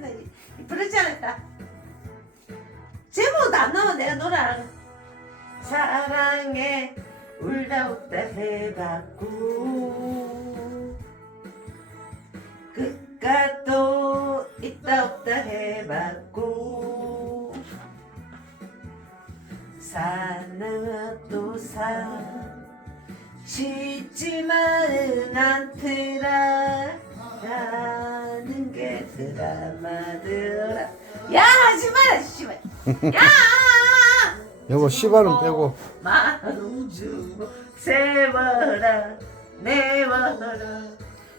나 이쁘게 잘했다. 제목도 안 나오면 내가 노래 안 하고. 사랑해 울다 웃다 해봤고 끝까도 있다 없다 해봤고 사랑아 또사 지지만은 않더라 게 드라마더라 야 하지 마라 씨발. 야! 여보 시발은 빼고. 마음 주고 세워라 내워라.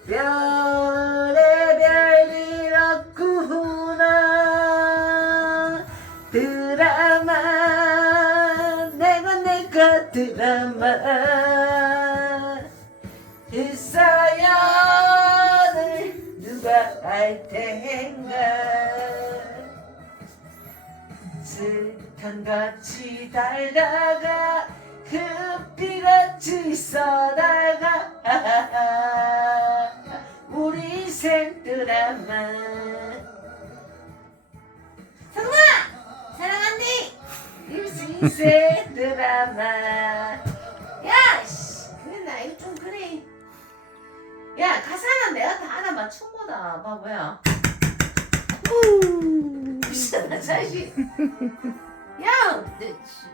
별의 별일 없구나. 드라마 내가 내가 드라마. 그 사연을 알 텐가? 스탄같이 달다가 급비같이 써다가 우리 인생 드라마. 성아 사랑한대 우리 인생 드라마 야 가사는 내가 다 맞춘 거다. 바보야. 진짜 나 자식 야, 내, 씨,